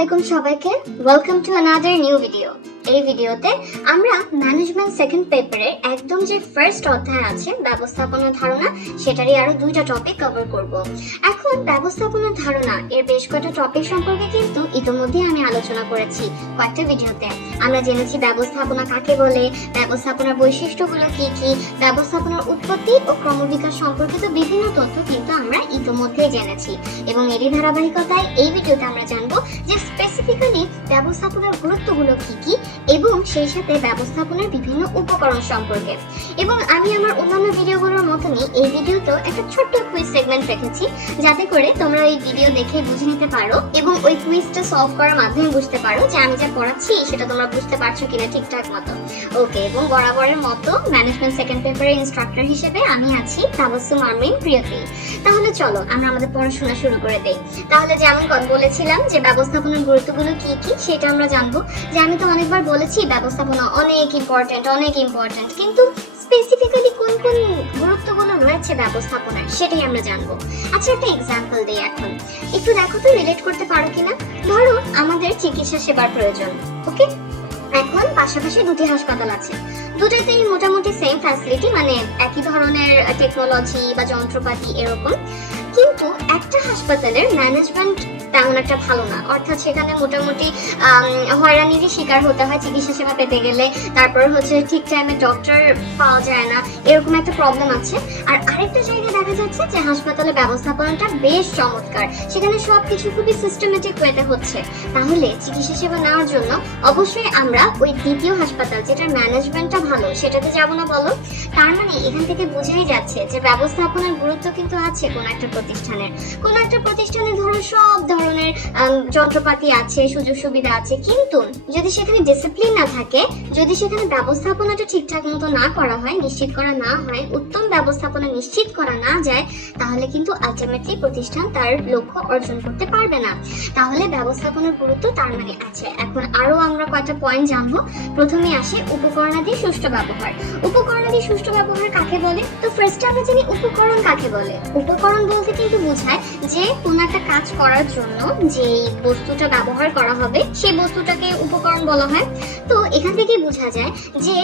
আলাইকুম সবাইকে, welcome to another new video. এই ভিডিওতে আমরা ম্যানেজমেন্ট সেকেন্ড পেপারের একদম যে ফার্স্ট অধ্যায় আছে ব্যবস্থাপনা ধারণা, সেটারই আরো দুইটা টপিক কভার করব। এখন ব্যবস্থাপনা ধারণা এর বেশ কয়েকটা টপিক সম্পর্কে কিন্তু ইতিমধ্যে আমি আলোচনা করেছি কয়েকটা ভিডিওতে। আমরা জেনেছি ব্যবস্থাপনা কাকে বলে, ব্যবস্থাপনার বৈশিষ্ট্যগুলো কি কি, ব্যবস্থাপনার উৎপত্তি ও ক্রমবিকাশ সম্পর্কিত বিভিন্ন তথ্য কিন্তু আমরা ইতিমধ্যেই জেনেছি। এবং এরই ধারাবাহিকতায় এই ভিডিওতে আমরা জানবো যে স্পেসিফিক্যালি ব্যবস্থাপনার গুরুত্বগুলো কি কি এবং সেই সাথে ব্যবস্থাপনার বিভিন্ন উপকরণ সম্পর্কে। এবং আমি আমার অন্যান্য ভিডিওগুলোর মতনই এই ভিডিওতেও একটা ছোট্ট কুইজ সেগমেন্ট রেখেছি, যাতে করে তোমরা এই ভিডিও দেখে বুঝে নিতে পারো এবং ওই কুইজটা সলভ করার মাধ্যমে বুঝতে পারো যে আমি যা পড়াচ্ছি সেটা তোমরা বুঝতে পারছো কিনা ঠিকঠাক মতো। ওকে, এবং বরাবরের মতো ম্যানেজমেন্ট সেকেন্ড পেপারের ইনস্ট্রাক্টর হিসেবে আমি আছি তাবাসসুম আরমিন প্রিয়তি। তাহলে চলো আমরা আমাদের পড়াশোনা শুরু করে দেই। তাহলে যেমন বলেছিলাম যে ব্যবস্থাপনার গুরুত্বগুলো কি কি সেটা আমরা জানবো। যে আমি তো অনেকবার বলেছি ব্যবস্থাপনা অনেক ইম্পর্টেন্ট, কিন্তু স্পেসিফিক্যালি কোন কোন গুরুত্বগুলো রয়েছে ব্যবস্থাপনার সেটাই আমরা জানবো। আচ্ছা, একটা এক্সাম্পল দেই। এখন একটু দেখো তো রিলেট করতে পারো কিনা। ধরো আমাদের চিকিৎসা সেবার প্রয়োজন, ওকে? এখন পাশাপাশি দুটি হাসপাতাল আছে, দুটাতেই মোটামুটি সেম ফ্যাসিলিটি, মানে একই ধরনের টেকনোলজি বা যন্ত্রপাতি এরকম, কিন্তু একটা হাসপাতালের ম্যানেজমেন্ট তেমন একটা ভালো না, অর্থাৎ সেখানে মোটামুটি হয়রানিরই শিকার হতে হয় চিকিৎসা সেবা পেতে গেলে। তারপর হচ্ছে ঠিক টাইমে ডক্টর পাওয়া যায় না, এরকম একটা প্রবলেম আছে। আর আরেকটা জায়গায় দেখা যাচ্ছে যে হাসপাতালের ব্যবস্থাপনাটা বেশ চমৎকার, সেখানে সবকিছু খুবই সিস্টেমেটিক ওয়েতে হচ্ছে। তাহলে চিকিৎসা সেবা নেওয়ার জন্য অবশ্যই আমরা ওই দ্বিতীয় হাসপাতাল যেটার ম্যানেজমেন্টটা ভালো সেটাতে যাবো না, বলো? তার মানে এখান থেকে বোঝাই যাচ্ছে যে ব্যবস্থাপনার গুরুত্ব কিন্তু আছে কোন একটা প্রতিষ্ঠানে ধরো সব ধরনের যন্ত্রপাতি আছে, সুযোগ সুবিধা আছে, কিন্তু যদি সেখানে ডিসিপ্লিন না থাকে, যদি সেখানে ব্যবস্থাপনাটা ঠিকঠাক মতো না করা হয়, নিশ্চিত করা না হয়, উত্তম ব্যবস্থাপনা নিশ্চিত করা না যায়, তাহলে কিন্তু আলটিমেটলি প্রতিষ্ঠান তার লক্ষ্য অর্জন করতে পারবে না। তাহলে ব্যবস্থাপনার গুরুত্ব তার মানে আছে। এখন আরো আমরা কয়েকটা পয়েন্ট জানবো। প্রথমে আসে উপকরণাদি সুষ্ঠু ব্যবহার। উপকরণাদি সুষ্ঠু ব্যবহার কাকে বলে? তো ফার্স্টে আমরা জানি উপকরণ কাকে বলে। উপকরণ বলতে কিন্তু বোঝায় যে কোন একটা কাজ করার জন্য যে বস্তুটা ব্যবহার করা হবে সেই বস্তুটাকে উপকরণ বলা হয়। তো এখান থেকে বোঝা যায় যে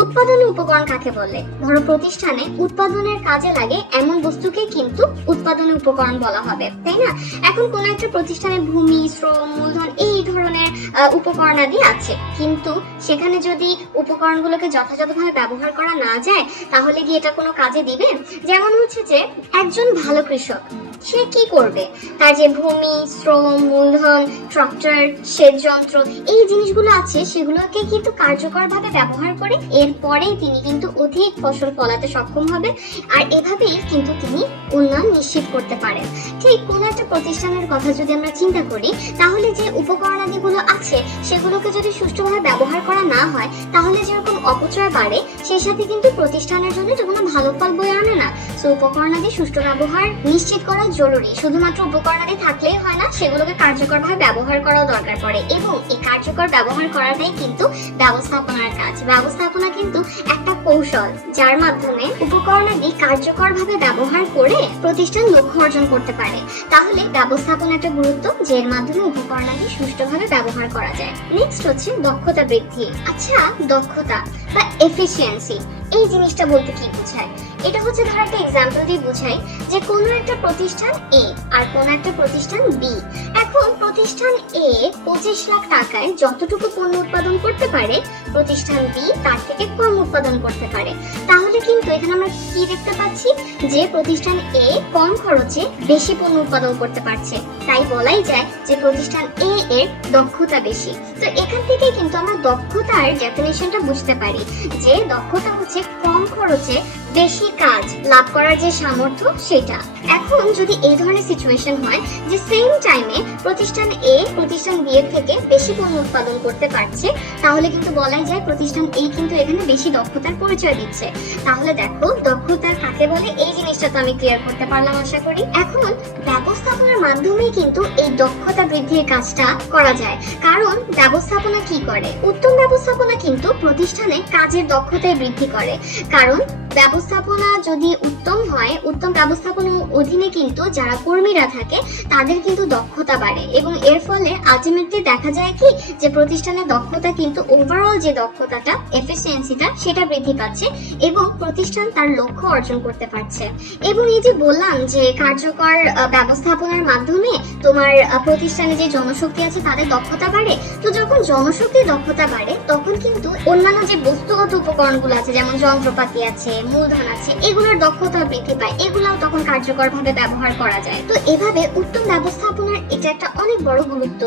উৎপাদনের উপকরণ কাকে বলে। ধরো প্রতিষ্ঠানে উৎপাদনের কাজে লাগে এমন বস্তুকে কিন্তু উৎপাদনের উপকরণ বলা হবে, তাই না? এখন কোন একটা প্রতিষ্ঠানে ভূমি, শ্রম, মূলধন এই ধরনের উপকরণাদি আছে, কিন্তু সেখানে যদি উপকরণগুলোকে যথাযথভাবে ব্যবহার করা না যায়, তাহলে কি এটা কোনো কাজে দিবে? যেমন হচ্ছে যে একজন ভালো কৃষক সে কি করবে? তার যে ভূমি, শ্রম, মূলধন, ট্রাক্টর, সেচ যন্ত্র এই জিনিসগুলো আছে সেগুলোকে কিন্তু কার্যকরভাবে ব্যবহার করে এরপরেই তিনি কিন্তু অধিক ফসল ফলাতে সক্ষম হবে। আর এভাবেই কিন্তু তিনি উন্নয়ন নিশ্চিত করতে পারেন। ঠিক কোন একটা প্রতিষ্ঠানের কথা যদি আমরা চিন্তা করি, তাহলে যে উপকরণাদিগুলো আছে সেগুলোকে যদি সুষ্ঠুভাবে ব্যবহার করা না হয়, তাহলে যেরকম অপচয় বাড়ে, সেই সাথে কিন্তু প্রতিষ্ঠানের জন্য এটা কোনো ভালো ফল বয়ে আনে না। সো উপকরণাদি সুষ্ঠু ব্যবহার নিশ্চিত করা জরুরি। শুধুমাত্র উপকরণাদি থাকলেই হয় না, সেগুলোকে কার্যকরভাবে ব্যবহার করাও দরকার পড়ে, এবং এই কার্যকর ব্যবহার করাটাই কিন্তু ব্যবস্থাপনার কাজ। ব্যবস্থাপনা কিন্তু একটা কৌশল যার মাধ্যমে উপকরণাদি কার্যকরভাবে ব্যবহার করে প্রতিষ্ঠান লক্ষ্য অর্জন করতে পারে। তাহলে ব্যবস্থাপনা একটা গুরুত্ব যের মাধ্যমে উপকরণাদি সুষ্ঠুভাবে ব্যবহার করা যায়। নেক্সট হচ্ছে দক্ষতা বৃদ্ধি। আচ্ছা, দক্ষতা বা এফিসিয়েন্সি এই জিনিসটা বলতে কি বোঝায়? এটা হচ্ছে ধর একটা এক্সাম্পল দিয়ে বোঝাই যে কোনো একটা প্রতিষ্ঠান এ আর কোন একটা প্রতিষ্ঠান বি। এখন প্রতিষ্ঠান এ 25 লাখ টাকায় যতটুকু পণ্য উৎপাদন করতে পারে, প্রতিষ্ঠান বি তার থেকে কম উৎপাদন করতে পারে। তাহলে কিন্তু এখানে আমরা কি দেখতে পাচ্ছি যে প্রতিষ্ঠান এ কম খরচে বেশি পণ্য উৎপাদন করতে পারছে, তাই বলাই যায় যে প্রতিষ্ঠান এ এর দক্ষতা বেশি। তো এখান থেকে কিন্তু আমরা দক্ষতার ডেফিনিশনটা বুঝতে পারি যে দক্ষতা হচ্ছে কম খরচে বেশি কাজ লাভ করার যে সামর্থ্য সেটা। এখন যদি এই ধরনের সিচুয়েশন হয় যে সেম টাইমে প্রতিষ্ঠান এ প্রতিষ্ঠান বি এর থেকে বেশি পণ্য উৎপাদন করতে পারছে, তাহলে কিন্তু বলাই যায় প্রতিষ্ঠান এ কিন্তু এখানে বেশি দক্ষতার পরিচয় দিচ্ছে। তাহলে দেখো দক্ষতা কাকে বলে, এই জিনিসটা তো আমি ক্লিয়ার করতে পারলাম আশা করি। এখন ব্যবস্থাপনার মাধ্যমে কিন্তু এই দক্ষতা বৃদ্ধির কাজটা করা যায়, কারণ ব্যবস্থাপনা কি করে? উত্তম ব্যবস্থাপনা কিন্তু প্রতিষ্ঠানে কাজের দক্ষতায় বৃদ্ধি করে, কারণ ব্যবস্থাপনা যদি উত্তম হয়, উত্তম ব্যবস্থাপনার অধীনে কিন্তু যারা কর্মীরা থাকে তাদের কিন্তু দক্ষতা বাড়ে এবং এর ফলে আলটিমেটলি দেখা যায় কি যে প্রতিষ্ঠানের দক্ষতা কিন্তু ওভারঅল যে দক্ষতাটা, এফিসিয়েন্সিটা সেটা বৃদ্ধি পাচ্ছে এবং প্রতিষ্ঠান তার লক্ষ্য অর্জন করতে পারছে। এবং এই যে বললাম যে কার্যকর ব্যবস্থাপনার মাধ্যমে তোমার প্রতিষ্ঠানে যে জনশক্তি আছে তাদের দক্ষতা বাড়ে। তো যখন জনশক্তির দক্ষতা বাড়ে তখন কিন্তু অন্যান্য যে বস্তুগত উপকরণগুলো আছে, যেমন যন্ত্রপাতি আছে, মূলধন আছে, এগুলোর দক্ষতা বৃদ্ধি পায়, এগুলাও তখন কার্যকরভাবে ব্যবহার করা যায়। তো এভাবে উত্তম ব্যবস্থাপনার এটা একটা অনেক বড় গুরুত্ব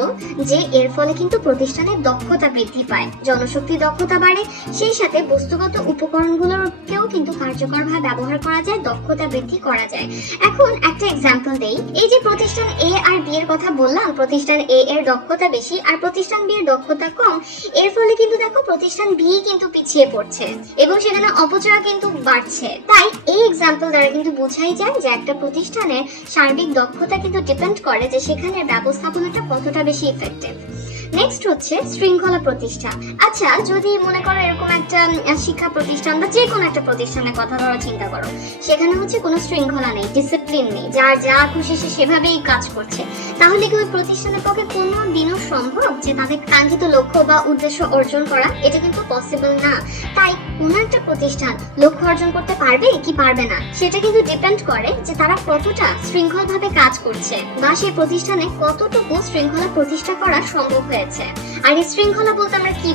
যে এর ফলে কিন্তু প্রতিষ্ঠানের দক্ষতা বৃদ্ধি পায়, জনশক্তির দক্ষতা বাড়ে, সেই সাথে বস্তুগত উপকরণগুলোকেও কিন্তু কার্যকরভাবে ব্যবহার করা যায়, দক্ষতা বৃদ্ধি করা যায়। এখন একটা এক্সাম্পল দেই, এই যে প্রতিষ্ঠান এ আর বি এর কথা বললাম, প্রতিষ্ঠান এ এর দক্ষতা বেশি আর প্রতিষ্ঠান বি এর দক্ষতা কম, এর ফলে কিন্তু দেখো প্রতিষ্ঠান বি কিন্তু পিছিয়ে পড়ছে এবং সেখানে অপচয় কিন্তু বাড়ছে। তাই এই এক্সাম্পল দ্বারা কিন্তু বোঝাই যায় যে একটা প্রতিষ্ঠানের সার্বিক দক্ষতা কিন্তু ডিপেন্ড করে যে সেখানে ব্যবস্থাপনাটা কতটা বেশি ইফেক্টিভ। নেক্সট হচ্ছে শৃঙ্খলা প্রতিষ্ঠা। আচ্ছা, যদি মনে করো এরকম একটা শিক্ষা প্রতিষ্ঠান বা যে কোনো একটা প্রতিষ্ঠানের কথা ধরো চিন্তা করো, সেখানে হচ্ছে কোনো শৃঙ্খলা নেই, ডিসিপ্লিন নেই, যার যা খুশি সে সেভাবেই কাজ করছে, তাহলে কি ওই প্রতিষ্ঠানের পক্ষে কোনো দিনও সম্ভব যে তাদের কাঙ্ক্ষিত লক্ষ্য বা উদ্দেশ্য অর্জন করা? এটা কিন্তু পসিবল না। তাই কোনো একটা প্রতিষ্ঠান লক্ষ্য অর্জন করতে পারবে কি পারবে না সেটা কিন্তু ডিপেন্ড করে যে তারা কতটা শৃঙ্খলভাবে কাজ করছে বা সেই প্রতিষ্ঠানে কতটুকু শৃঙ্খলা প্রতিষ্ঠা করা সম্ভব হয়েছে। আর এই শৃঙ্খলা বলতে আমরা কি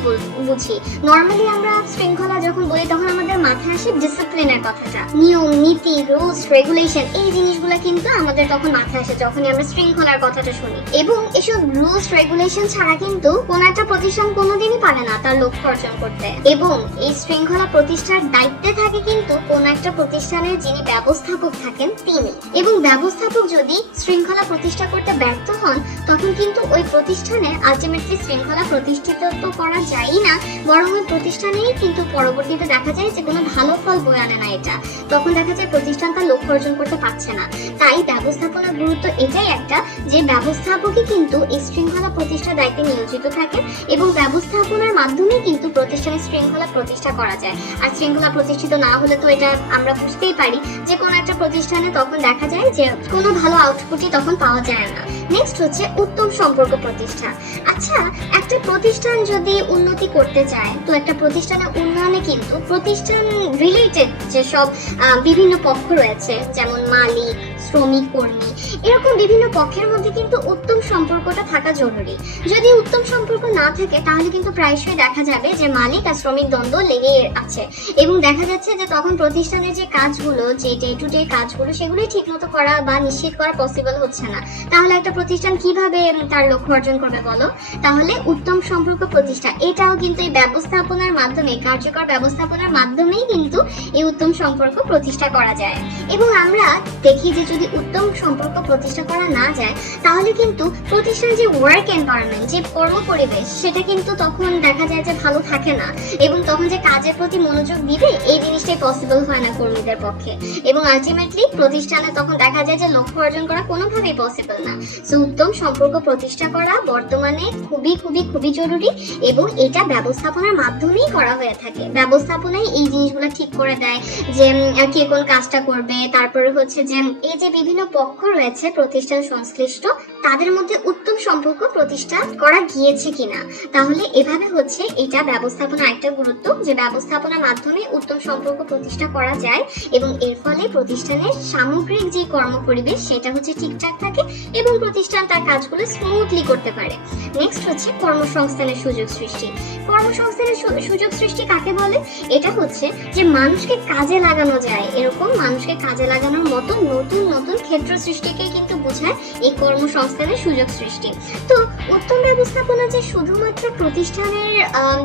বুঝি? নর্মালি আমরা শৃঙ্খলা যখন বলি তখন আমাদের মাথায় আসে ডিসিপ্লিনের কথাটা, নিয়ম নীতি, রুলস রেগুলেশন, এই জিনিসগুলো কিন্তু আমাদের তখন মাথায় আসে যখনই আমরা শৃঙ্খলার কথাটা শুনি। এবং এসব রুলস রেগুলেশন ছাড়া কিন্তু কোনো একটা প্রতিষ্ঠান কোনোদিনই পারে না তার লক্ষ্য অর্জন করতে। এবং এই শৃঙ্খলা প্রতিষ্ঠার দায়িত্বে থাকে কিন্তু কোন একটা প্রতিষ্ঠানের যিনি ব্যবস্থাপক থাকেন তিনি। এবং ব্যবস্থাপক যদি শৃঙ্খলা প্রতিষ্ঠা করতে ব্যর্থ হন তখন কিন্তু ওই প্রতিষ্ঠানে আলটিমেটলি শৃঙ্খলা প্রতিষ্ঠিত তো করা যায়ই না, বরং ওই প্রতিষ্ঠানেই কিন্তু পরবর্তীতে দেখা যায় যে কোনো ভালো ফল বয়ে আনে না। এটা তখন দেখা যায় প্রতিষ্ঠান তার লক্ষ্য অর্জন করতে পারছে না। তাই ব্যবস্থাপনার গুরুত্ব এটাই একটা যে ব্যবস্থাপকই কিন্তু এই শৃঙ্খলা প্রতিষ্ঠার দায়িত্বে নিয়োজিত থাকে এবং ব্যবস্থাপনার মাধ্যমে কিন্তু প্রতিষ্ঠানের শৃঙ্খলা প্রতিষ্ঠা করা যায়। আর শৃঙ্খলা প্রতিষ্ঠিত না হলে তো এটা আমরা বুঝতেই পারি যে কোনো একটা প্রতিষ্ঠানে তখন দেখা যায় যে কোনো ভালো আউটপুটই তখন পাওয়া যায় না। নেক্সট হচ্ছে উত্তম সম্পর্ক প্রতিষ্ঠা। আচ্ছা, একটা প্রতিষ্ঠান যদি উন্নতি করতে চায় তো একটা প্রতিষ্ঠানের উন্নয়নে কিন্তু প্রতিষ্ঠান রিলেটেড যেসব বিভিন্ন পক্ষ রয়েছে, যেমন মালিক, শ্রমিক, কর্মী, এরকম বিভিন্ন পক্ষের মধ্যে কিন্তু উত্তম সম্পর্কটা থাকা জরুরি। যদি উত্তম সম্পর্ক না থাকে তাহলে কিন্তু প্রায়শই দেখা যাবে যে মালিক আর শ্রমিক দ্বন্দ্ব লেগে আছে এবং দেখা যাচ্ছে যে তখন প্রতিষ্ঠানের যে কাজগুলো, যে ডে টু ডে কাজগুলো, সেগুলোই ঠিকমতো করা বা নিশ্চিত করা পসিবল হচ্ছে না। তাহলে একটা প্রতিষ্ঠান কিভাবে তার লক্ষ্য অর্জন করবে বলো? তাহলে উত্তম সম্পর্ক প্রতিষ্ঠা এটাও কিন্তু এই ব্যবস্থাপনার মাধ্যমে, কার্যকর ব্যবস্থাপনার মাধ্যমেই কিন্তু এই উত্তম সম্পর্ক প্রতিষ্ঠা করা যায়। এবং আমরা দেখি যে যদি উত্তম সম্পর্ক প্রতিষ্ঠা করা না যায় তাহলে কিন্তু প্রতিষ্ঠানের যে ওয়ার্ক এনভায়রনমেন্ট, যে কর্ম পরিবেশ, সেটা কিন্তু তখন দেখা যায় যে ভালো থাকে না এবং তখন যে কাজের প্রতি মনোযোগ দিবে এই জিনিসটাই পসিবল হয় না কর্মীদের পক্ষে এবং আলটিমেটলি প্রতিষ্ঠানে তখন দেখা যায় যে লক্ষ্য অর্জন করা কোনোভাবেই পসিবল না। সো উত্তম সম্পর্ক প্রতিষ্ঠা করা বর্তমানে খুবই খুবই খুবই জরুরি এবং এটা ব্যবস্থাপনার মাধ্যমেই করা হয়ে থাকে। ব্যবস্থাপনাই এই জিনিসগুলো ঠিক করে দেয় যে কে কোন কাজটা করবে, তারপরে হচ্ছে যে এই যে বিভিন্ন পক্ষ রয়েছে প্রতিষ্ঠান সংশ্লিষ্ট তাদের মধ্যে উত্তম সম্পর্ক প্রতিষ্ঠা করা গিয়েছে কিনা। তাহলে এভাবে হচ্ছে এটা ব্যবস্থাপনা একটা গুরুত্ব যে ব্যবস্থাপনার মাধ্যমে উত্তম সম্পর্ক প্রতিষ্ঠা করা যায় এবং এর ফলে প্রতিষ্ঠানের সামগ্রিক যে কর্ম পরিবেশ সেটা হচ্ছে ঠিকঠাক থাকে এবং প্রতিষ্ঠান তার কাজগুলো স্মুথলি করতে পারে। নেক্সট হচ্ছে কর্মসংস্থানের সুযোগ সৃষ্টি। কর্মসংস্থানের সুযোগ সৃষ্টি কাকে বলে? এটা হচ্ছে যে মানুষকে কাজে লাগানো যায়, এরকম মানুষকে কাজে লাগানোর মতো নতুন নতুন ক্ষেত্র সৃষ্টিকে কিন্তু বোঝায় এই কর্মসংস্থানের সুযোগ সৃষ্টি। তো উত্তম ব্যবস্থাপনা যে শুধুমাত্র প্রতিষ্ঠানের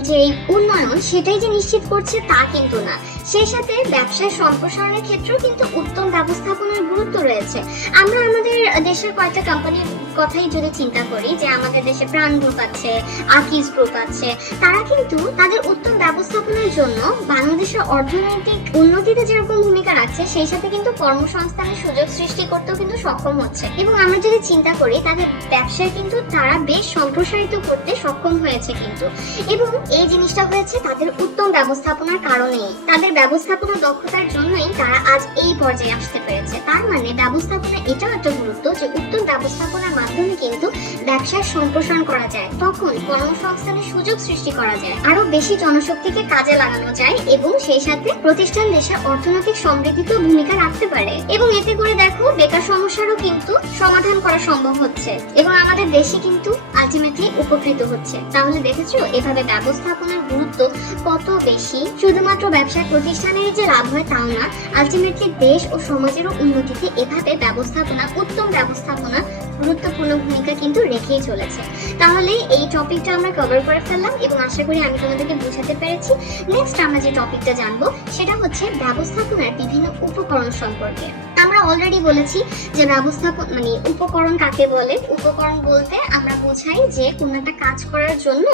যে উন্নয়ন সেটাই যে নিশ্চিত করছে তা কিন্তু না, সেই সাথে ব্যবসায় সম্প্রসারণের ক্ষেত্রেও কিন্তু উত্তম ব্যবস্থাপনার গুরুত্ব রয়েছে। আমরা আমাদের দেশের কয়েকটা কোম্পানির কথাই যদি চিন্তা করি, যে আমাদের দেশে প্রাণ গ্রুপ আছে, আকিজ গ্রুপ আছে, তারা কিন্তু তাদের উত্তম ব্যবস্থাপনার জন্য বাংলাদেশের অর্থনৈতিক উন্নতিতে যেরকম ভূমিকা রাখছে সেই সাথে কিন্তু কর্মসংস্থানের সুযোগ সৃষ্টি করতেও কিন্তু সক্ষম হচ্ছে। এবং আমরা যদি চিন্তা করি তাদের ব্যবসায় কিন্তু তারা বেশ সম্প্রসারিত করতে সক্ষম হয়েছে কিন্তু, এবং এই জিনিসটা হয়েছে তাদের উত্তম ব্যবস্থাপনার কারণেই, তাদের ব্যবস্থাপনা দক্ষতার জন্যই তারা আজ এই পর্যায়ে আসতে পেরেছে। তার মানে ব্যবস্থাপনা এটাও একটা গুরুত্ব যে উত্তম ব্যবস্থাপনার মাধ্যমে কিন্তু ব্যবসার সম্প্রসারণ করা যায়, তখন কর্মসংস্থানের সুযোগ সৃষ্টি করা যায়, আরো বেশি জনশক্তিকে কাজে লাগানো যায়, এবং সেই সাথে প্রতিষ্ঠান দেশের অর্থনৈতিক সমৃদ্ধিতেও ভূমিকা রাখতে পারে। এবং এতে করে দেখো বেকার সমস্যারও কিন্তু সমাধান করা সম্ভব হচ্ছে, এবং আমাদের দেশে কিন্তু আলটিমেটলি উপকৃত হচ্ছে। তাহলে দেখেছো এভাবে ব্যবস্থাপনার গুরুত্ব কত বেশি। শুধুমাত্র ব্যবসায় প্রতিষ্ঠানের যে লাভ হয় তাও না, আলটিমেটলি দেশ ও সমাজেরও উন্নতিতে এভাবে ব্যবস্থাপনা, উত্তম ব্যবস্থাপনা গুরুত্বপূর্ণ ভূমিকা কিন্তু রেখেই চলেছে। তাহলে এই টপিকটা আমরা কভার করে ফেললাম এবং আশা করি আমি তোমাদেরকে বোঝাতে পেরেছি। নেক্সট আমরা যে টপিকটা জানবো সেটা হচ্ছে ব্যবস্থাপনার বিভিন্ন উপকরণ সম্পর্কে। আমরা অলরেডি বলেছি যে ব্যবস্থাপনা মানে উপকরণ কাকে বলে। উপকরণ বলতে আমরা বোঝাই যে কোনো একটা কাজ করার জন্য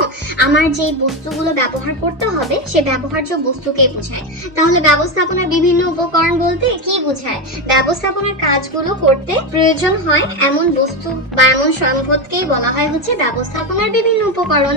আমার যে বস্তুগুলো ব্যবহার করতে হবে সে ব্যবহার্য বস্তুকে বোঝায়। তাহলে ব্যবস্থাপনার বিভিন্ন উপকরণ বলতে কি বোঝায়? ব্যবস্থাপনার কাজগুলো করতে প্রয়োজন হয় এমন বস্তু বা এমন সম্পদকেই বলা হয় হচ্ছে ব্যবস্থাপনার বিভিন্ন উপকরণ।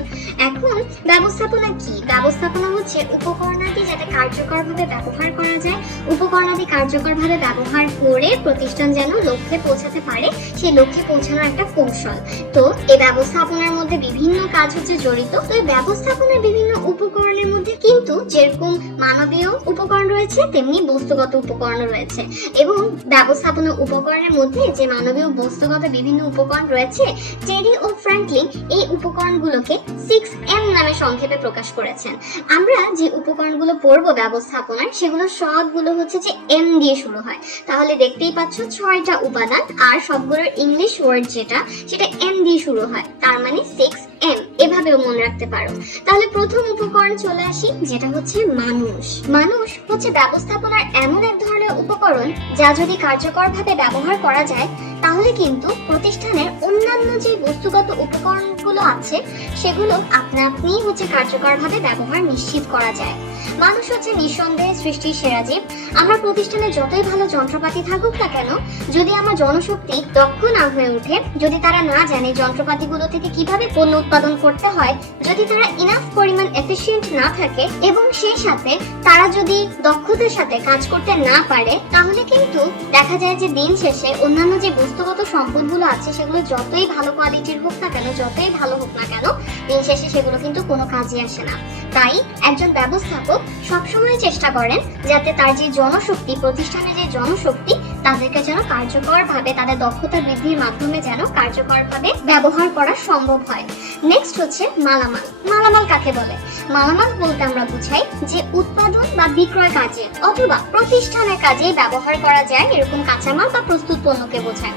এখন ব্যবস্থাপনা কি? ব্যবস্থাপনা হচ্ছে উপকরণাদি যাতে কার্যকরভাবে ব্যবহার করা যায়, উপকরণাদি কার্যকরভাবে ব্যবহার করে প্রতিষ্ঠান যেন লক্ষ্যে পৌঁছাতে পারে, সেই লক্ষ্যে পৌঁছানোর একটা কৌশল। তো এই ব্যবস্থাপনার মধ্যে বিভিন্ন কাজ হচ্ছে জড়িত। তো এই ব্যবস্থাপনার বিভিন্ন উপকরণের মধ্যে কিন্তু যেরকম মানবীয় উপকরণ রয়েছে তেমনি বস্তুগত উপকরণ রয়েছে, এবং ব্যবস্থাপনা উপকরণের মধ্যে যে মানবীয় বস্তুগত বিভিন্ন উপকরণ রয়েছে, টেরি ও ফ্র্যাঙ্কলিন এই উপকরণগুলোকে 6M নামে সংক্ষেপে প্রকাশ করেছেন। আমরা যে উপকরণগুলো পড়বো ব্যবস্থাপনার সেগুলো সবগুলো হচ্ছে যে M দিয়ে শুরু হয়। তাহলে দেখতেই পাচ্ছ 6টা উপাদান, আর সবগুলোর ইংলিশ ওয়ার্ড যেটা সেটা M দিয়ে শুরু হয়, তার মানে 6M, এভাবেও মনে রাখতে পারো। তাহলে প্রথম উপকরণ চলে আসি, যেটা হচ্ছে মানুষ। মানুষ হচ্ছে ব্যবস্থাপনার এমন এক ধরনের উপকরণ যা যদি কার্যকরভাবে ব্যবহার করা যায় তাহলে কিন্তু প্রতিষ্ঠানের অন্যান্য যে বস্তুগত উপকরণগুলো আছে সেগুলো আপনা আপনি হচ্ছে কার্যকরভাবে ব্যবহার নিশ্চিত করা যায়। মানুষ হচ্ছে নিঃসন্দেহে সৃষ্টির সেরা জীব। আমরা প্রতিষ্ঠানে যতই ভালো যন্ত্রপাতি থাকুক না কেন, যদি আমার জনশক্তি দক্ষ না হয়ে ওঠে, যদি তারা না জানে যন্ত্রপাতিগুলো থেকে কিভাবে পণ্য উৎপাদন করতে হয়, যদি তারা ইনাফ পরিমাণ এফিশিয়েন্ট না থাকে এবং সেই সাথে তারা যদি দক্ষতার সাথে কাজ করতে না পারে, তাহলে কিন্তু দেখা যায় যে দিন শেষে অন্যান্য যে বস্তুগত সম্পদগুলো আছে সেগুলো যতই ভালো কোয়ালিটির হোক না কেন, যতই ভালো হোক না কেন, দিন শেষে সেগুলো কিন্তু কোনো কাজে আসে না। তাই একজন ব্যবস্থাপক সবসময় চেষ্টা করেন যাতে তার যে জনশক্তি, প্রতিষ্ঠানের যে জনশক্তি, তাদেরকে যেন কার্যকরভাবে তাদের দক্ষতা বৃদ্ধির মাধ্যমে যেন কার্যকরভাবে ব্যবহার করা সম্ভব হয়। নেক্সট হচ্ছে মালামাল। মালামাল কাকে বলে? মালামাল বলতে আমরা বুঝাই যে উৎপাদন বা বিক্রয় কাজে অথবা প্রতিষ্ঠানের কাজে ব্যবহার করা যায় এরকম কাঁচামাল বা প্রস্তুত পণ্যকে বোঝায়।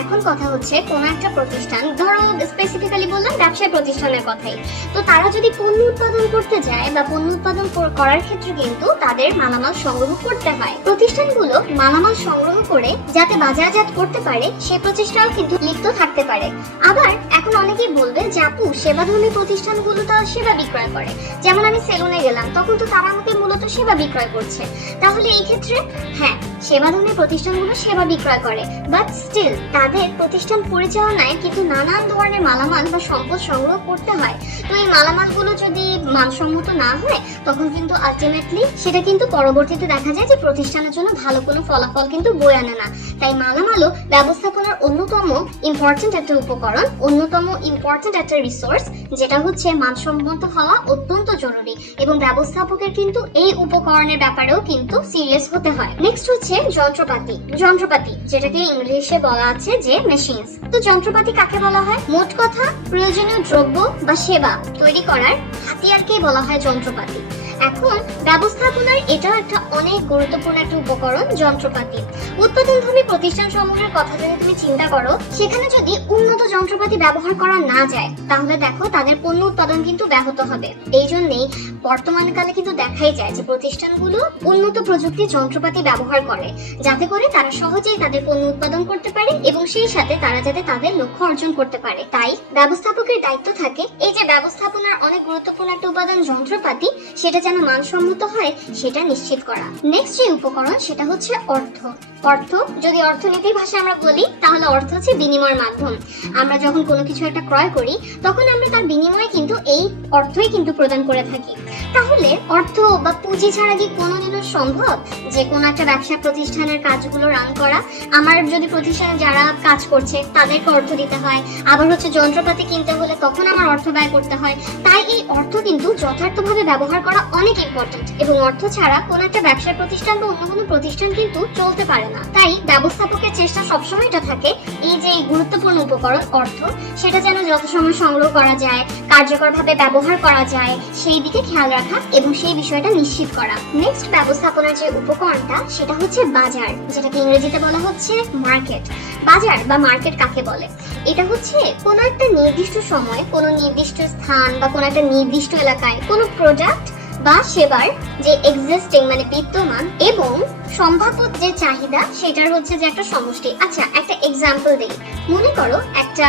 এখন কথা হচ্ছে কোন একটা প্রতিষ্ঠান, ধরো স্পেসিফিক্যালি বললাম ব্যবসায় প্রতিষ্ঠানের কথাই, তো তারা যদি পণ্য উৎপাদন করতে যায় বা পণ্য উৎপাদন করার ক্ষেত্রে কিন্তু তাদের মালামাল সংগ্রহ করতে হয়। প্রতিষ্ঠানগুলো মালামাল সংগ্রহ করে যাতে বাজারজাত করতে পারে সেই প্রচেষ্টাও কিন্তু লিপ্ত থাকতে পারে। আবার এখন অনেকেই বলবে যে আপু সেবাধর্মী প্রতিষ্ঠানগুলো তো সেবা বিক্রয় করে, যেমন আমি সেলুনে গেলাম তখন তো তারা আমাকে মূলত সেবা বিক্রয় করছে। তাহলে এই ক্ষেত্রে হ্যাঁ, সেবাধর্মী প্রতিষ্ঠানগুলো সেবা বিক্রয় করে, বাট স্টিল তাদের প্রতিষ্ঠান পরিচালনায় কিন্তু নানান ধরনের মালামাল বা সম্পদ সংগ্রহ করতে হয়। তো এই মালামালগুলো যদি মানসম্মত না হয় তখন কিন্তু আলটিমেটলি সেটা কিন্তু পরবর্তীতে দেখা যায় যে প্রতিষ্ঠানের জন্য ভালো কোনো ফলাফল কিন্তু বয়ে আনে না। তাই মালামালও ব্যবস্থাপনার অন্যতম ইম্পর্টেন্ট একটা উপকরণ, অন্যতম ইম্পর্টেন্ট একটা রিসোর্স, যেটা হচ্ছে মানসম্মত হওয়া অত্যন্ত জরুরি, এবং ব্যবস্থাপকের কিন্তু এই উপকরণের ব্যাপারেও কিন্তু সিরিয়াস হতে হয়। নেক্সট হচ্ছে যন্ত্রপাতি। যন্ত্রপাতি যেটাকে ইংলিশে বলা আছে যে মেশিনস। তো যন্ত্রপাতি কাকে বলা হয়? মোট কথা প্রয়োজনীয় দ্রব্য বা সেবা তৈরি করার হাতিয়ারকেই বলা হয় যন্ত্রপাতি। এখন ব্যবস্থাপনার এটাও একটা অনেক গুরুত্বপূর্ণ একটা উপকরণ যন্ত্রপাতি। উৎপাদনধর্মী প্রতিষ্ঠান সমূহের কথা যদি তুমি চিন্তা করো, সেখানে যদি উন্নত যন্ত্রপাতি ব্যবহার করা না যায় তাহলে দেখো তাদের পণ্য উৎপাদন কিন্তু ব্যাহত হবে। এই জন্যই বর্তমানকালে কিন্তু দেখাই যায় যে প্রতিষ্ঠানগুলো উন্নত প্রযুক্তির যন্ত্রপাতি ব্যবহার করে, যাতে করে তারা সহজেই তাদের পণ্য উৎপাদন করতে পারে এবং সেই সাথে তারা যাতে তাদের লক্ষ্য অর্জন করতে পারে। তাই ব্যবস্থাপকের দায়িত্ব থাকে এই যে ব্যবস্থাপনার অনেক গুরুত্বপূর্ণ একটা উপাদান যন্ত্রপাতি, সেটা যেন মানসম্মত হয় সেটা নিশ্চিত করা। নেক্সট যে উপকরণ সেটা হচ্ছে অর্থ। যদি অর্থনীতির ভাষায় আমরা বলি তাহলে অর্থ হচ্ছে বিনিময়ের মাধ্যম। আমরা যখন কোনো কিছু একটা ক্রয় করি তখন আমরা তার বিনিময়ে কিন্তু এই অর্থই কিন্তু প্রদান করে থাকি। তাহলে অর্থ বা পুঁজি ছাড়া কি কোনোদিনও সম্ভব যে কোনো একটা ব্যবসা প্রতিষ্ঠানের কাজগুলো রান করা? আমার যদি প্রতিষ্ঠানে যারা কাজ করছে তাদেরকে অর্থ দিতে হয়, আবার হচ্ছে যন্ত্রপাতি কিনতে হলে তখন আমার অর্থ ব্যয় করতে হয়। তাই এই অর্থ কিন্তু যথার্থভাবে ব্যবহার করা অনেক ইম্পর্টেন্ট, এবং অর্থ ছাড়া কোনো একটা ব্যবসা প্রতিষ্ঠান বা অন্য কোনো প্রতিষ্ঠান কিন্তু চলতে পারে না। তাই ব্যবস্থাপকের চেষ্টা সবসময় এটা থাকে এই যে গুরুত্বপূর্ণ উপকরণ অর্থ সেটা যেন যথাসময় সংগ্রহ করা যায়, কার্যকরভাবে ব্যবহার করা যায় সেই দিকে খেয়াল রাখা এবং সেই বিষয়টা নিশ্চিত করা। নেক্সট ব্যবস্থাপনার যে উপকরণটা সেটা হচ্ছে বাজার, যেটাকে ইংরেজিতে বলা হচ্ছে মার্কেট। বাজার বা মার্কেট কাকে বলে? এটা হচ্ছে কোনো একটা নির্দিষ্ট সময়, কোনো নির্দিষ্ট স্থান বা কোনো একটা নির্দিষ্ট এলাকায় কোনো প্রোডাক্ট বা সেবার যে এক্সিস্টিং মানে বিদ্যমান এবং সম্ভাব্য যে চাহিদা সেটার হচ্ছে যে একটা সমষ্টি। আচ্ছা, একটা এক্সাম্পল দিই। মনে করো একটা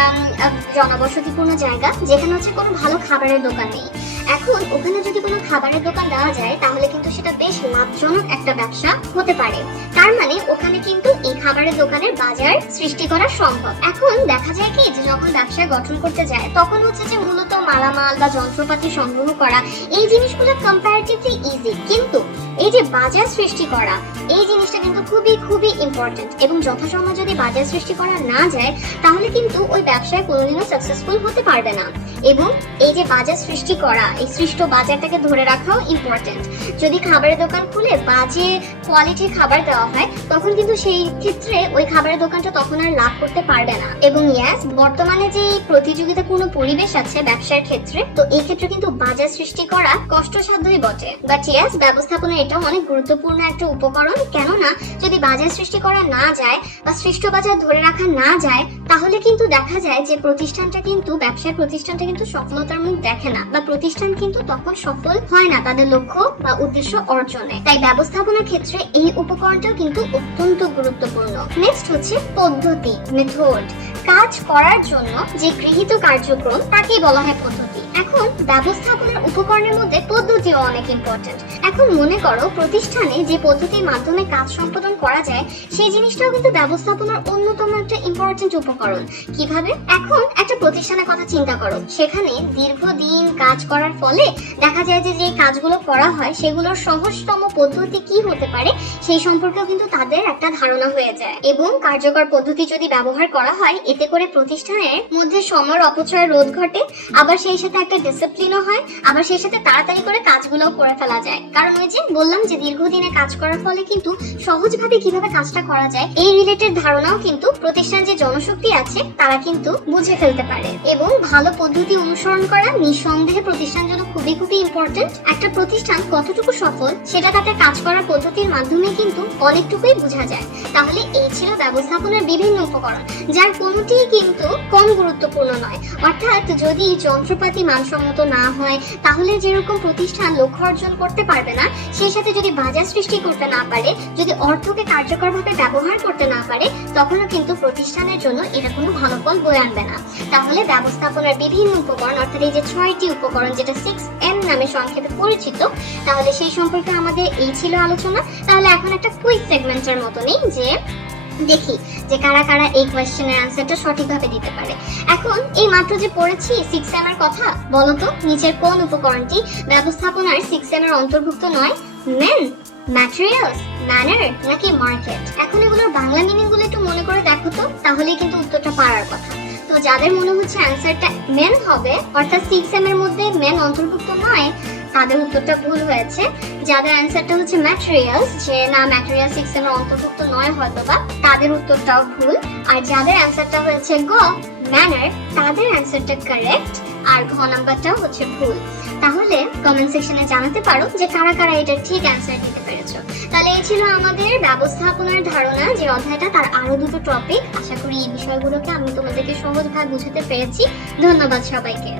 জনবসতিপূর্ণ জায়গা যেখানে হচ্ছে কোনো ভালো খাবারের দোকান নেই। এখন ওখানে যদি কোনো খাবারের দোকান দেওয়া যায় তাহলে কিন্তু সেটা বেশ লাভজনক একটা ব্যবসা হতে পারে। তার মানে ওখানে কিন্তু এই খাবারের দোকানের বাজার সৃষ্টি করা সম্ভব। এখন দেখা যায় কি যে যখন ব্যবসা গঠন করতে যায় তখন হচ্ছে যে মূলত মালামাল বা যন্ত্রপাতি সংগ্রহ করা এই জিনিসগুলো কম্পারেটিভলি ইজি, কিন্তু এই যে বাজার সৃষ্টি করা এই জিনিসটা কিন্তু খুবই ইম্পর্টেন্ট, এবং যথাসময়ে যদি বাজার সৃষ্টি করা না যায় তাহলে কিন্তু ওই ব্যবসায় কোনোদিনও সাকসেসফুল হতে পারবে না। এবং এই যে বাজার সৃষ্টি করা, এই সৃষ্ট বাজারটাকে ধরে রাখাও ইম্পর্টেন্ট। যদি খাবারের দোকান খুলে বাজে কোয়ালিটির খাবার দেওয়া হয় তখন কিন্তু সেই ক্ষেত্রে ওই খাবারের দোকানটা তখন আর লাভ করতে পারবে না। এবং ইয়াস, বর্তমানে যে প্রতিযোগিতাপূর্ণ পরিবেশ আছে ব্যবসার ক্ষেত্রে, তো এই ক্ষেত্রে কিন্তু বাজার সৃষ্টি করা কষ্টসাধ্যই বটে। বাট ইয়াস, ব্যবস্থাপনা এটা অনেক গুরুত্বপূর্ণ একটা উপকরণ। কেননা যদি বাজার সৃষ্টি করা না যায় বা সৃষ্ট বাজার ধরে রাখা না যায় তাহলে কিন্তু দেখা যায় যে ব্যবসার প্রতিষ্ঠানটা কিন্তু সফলতার মুখ দেখে না, বা প্রতিষ্ঠান কিন্তু তখন সফল হয় না তাদের লক্ষ্য বা উদ্দেশ্য অর্জনে। তাই ব্যবস্থাপনার ক্ষেত্রে এই উপকরণটাও কিন্তু অত্যন্ত গুরুত্বপূর্ণ। নেক্সট হচ্ছে পদ্ধতি, মেথড। কাজ করার জন্য যে গৃহীত কার্যক্রম তাকেই বলা হয় পদ্ধতি। এখন ব্যবস্থাপনার উপকরণের মধ্যে পদ্ধতিও অনেক ইম্পর্টেন্ট। এখন মনে করো প্রতিষ্ঠানে যে পদ্ধতির মাধ্যমে কাজ সম্পাদন করা যায় সেই জিনিসটাও কিন্তু ব্যবস্থাপনার অন্যতম একটা ইম্পর্টেন্ট উপকরণ। কিভাবে? এখন একটা প্রতিষ্ঠানের কথা চিন্তা করো, সেখানে দীর্ঘদিন কাজ করার ফলে দেখা যায় যে কাজগুলো করা হয় সেগুলোর সহজতম পদ্ধতি কি হতে পারে সেই সম্পর্কেও কিন্তু তাদের একটা ধারণা হয়ে যায়। এবং কার্যকর পদ্ধতি যদি ব্যবহার করা হয় এতে করে প্রতিষ্ঠানের মধ্যে সময়ের অপচয় রোধ ঘটে, আবার সেই সাথে একটা ডিসিপ্লিনও হয়, আবার সেই সাথে তাড়াতাড়ি করে কাজগুলোও করে ফেলা যায়। কারণ ওই যে বললাম যে দীর্ঘদিনে কাজ করার ফলে কিন্তু সহজভাবে কিভাবে কাজটা করা যায় এই রিলেটেড ধারণাও কিন্তু প্রতিষ্ঠান যে জনশক্তি আছে তারা কিন্তু বুঝে ফেলতে পারে। এবং ভালো পদ্ধতি অনুসরণ করা নিঃসন্দেহে প্রতিষ্ঠান জন্য খুবই ইম্পর্টেন্ট। একটা প্রতিষ্ঠান কতটুকু সফল সেটা তাদের কাজ করার পদ্ধতির মাধ্যমে কিন্তু অনেকটুকুই বোঝা যায়। তাহলে এই ছিল ব্যবস্থাপনার বিভিন্ন উপকরণ, যার কোনোটিই কিন্তু কম গুরুত্বপূর্ণ নয়। অর্থাৎ যদি যন্ত্রপাতি মানসম্মত না হয় তাহলে যেরকম প্রতিষ্ঠান লক্ষ্য অর্জন করতে পারবে না, সেই সাথে যদি বাজার সৃষ্টি করতে না পারে, যদি অর্থকে কার্যকরভাবে ব্যবহার করতে না পারে, তখনও কিন্তু প্রতিষ্ঠানের জন্য এটা কোনো ভালো ফল বয়ে আনবে না। তাহলে ব্যবস্থাপনার বিভিন্ন উপকরণ, অর্থাৎ এই যে 6টি উপকরণ যেটা 6M নামে সংক্ষেপে পরিচিত, তাহলে সেই সম্পর্কে আমাদের এই ছিল আলোচনা। তাহলে এখন একটা কুইজ সেগমেন্টের মতো নেই যে দেখি যে কারা কারা এই কোয়েশ্চেনের অ্যান্সারটা সঠিকভাবে দিতে পারে। এখন এই মাত্র যে পড়েছি 6M এর কথা, বলো তো নিচের কোন উপকরণটি ব্যবস্থাপনার 6M এর অন্তর্ভুক্ত নয়? মেন, ম্যাটেরিয়ালস, ম্যানার নাকি মার্কেট? এখন এগুলোর বাংলা মিনিং গুলো একটু মনে করে দেখো তো, তাহলেই কিন্তু উত্তরটা পারার কথা। তো যাদের মনে হচ্ছে অ্যান্সারটা মেন হবে, অর্থাৎ 6M এর মধ্যে মেন অন্তর্ভুক্ত নয়, তাদের উত্তরটা ভুল হয়েছে। যাদের অ্যান্সারটা হচ্ছে ম্যাটেরিয়ালস, যে না ম্যাটেরিয়াল 6M এর অন্তর্ভুক্ত নয় হয়তোবা, তাদের উত্তরটাও ভুল। আর যাদের অ্যান্সারটা হয়েছে গ ম্যানার, তাদের অ্যান্সারটা কারেক্ট, আর ঘ নাম্বারটাও হচ্ছে ভুল। তাহলে কমেন্ট সেকশনে জানাতে পারো যে কারা কারা এটা ঠিক অ্যান্সার দিতে পেরেছো। তাহলে এই ছিল আমাদের ব্যবস্থাপনার ধারণা যে অধ্যায়টা, তার আরো দুটো টপিক। আশা করি এই বিষয়গুলোকে আমি তোমাদেরকে সহজভাবে বুঝাতে পেরেছি। ধন্যবাদ সবাইকে।